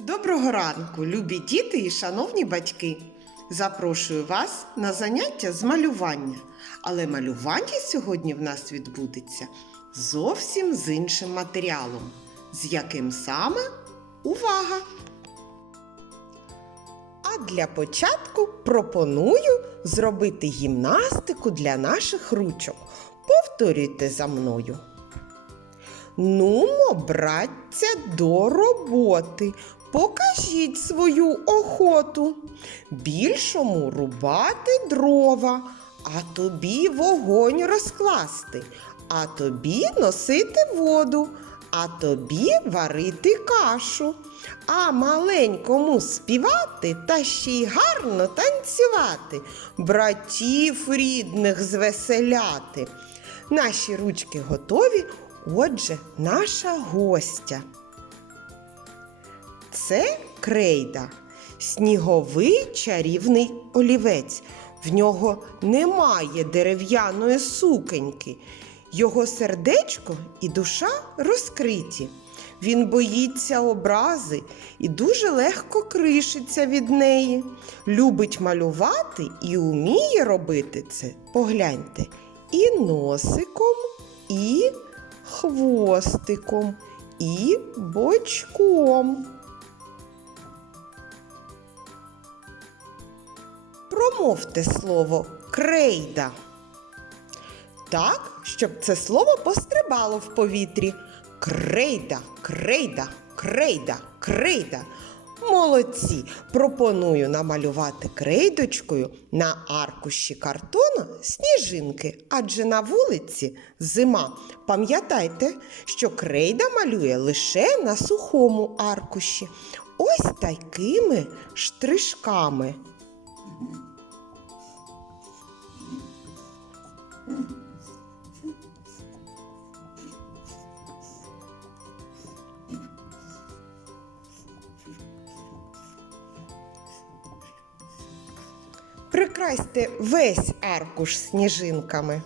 Доброго ранку, любі діти і шановні батьки! Запрошую вас на заняття з малювання. Але малювання сьогодні в нас відбудеться зовсім з іншим матеріалом. З яким саме увага! А для початку пропоную зробити гімнастику для наших ручок. Повторюйте за мною. Нумо, браття, до роботи. Покажіть свою охоту. Більшому рубати дрова, а тобі вогонь розкласти, а тобі носити воду, а тобі варити кашу, а маленькому співати та ще й гарно танцювати, братів рідних звеселяти. Наші ручки готові. Отже, наша гостя. Це крейда, сніговий чарівний олівець. В нього немає дерев'яної суконьки. Його сердечко і душа розкриті. Він боїться образи і дуже легко кришиться від неї. Любить малювати і уміє робити це. Погляньте, і носиком, і хвостиком, і бочком. Промовте слово крейда. Так, щоб це слово пострибало в повітрі. Крейда, крейда, крейда, крейда. Молодці! Пропоную намалювати крейдочкою на аркуші картона сніжинки, адже на вулиці зима. Пам'ятайте, що крейда малює лише на сухому аркуші. Ось такими штришками. Прикрасьте весь аркуш сніжинками.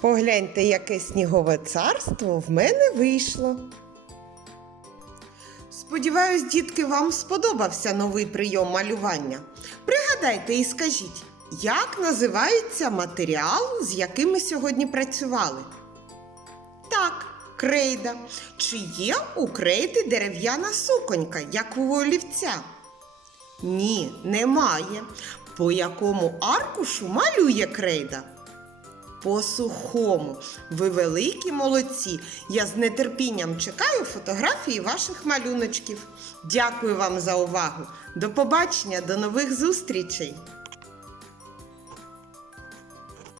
Погляньте, яке снігове царство в мене вийшло. Сподіваюсь, дітки, вам сподобався новий прийом малювання. Пригадайте і скажіть, як називається матеріал, з яким ми сьогодні працювали? Так, крейда. Чи є у крейди дерев'яна суконька, як у олівця? Ні, немає. По якому аркушу малює крейда? По сухому. Ви великі молодці. Я з нетерпінням чекаю фотографії ваших малюночків. Дякую вам за увагу. До побачення, до нових зустрічей!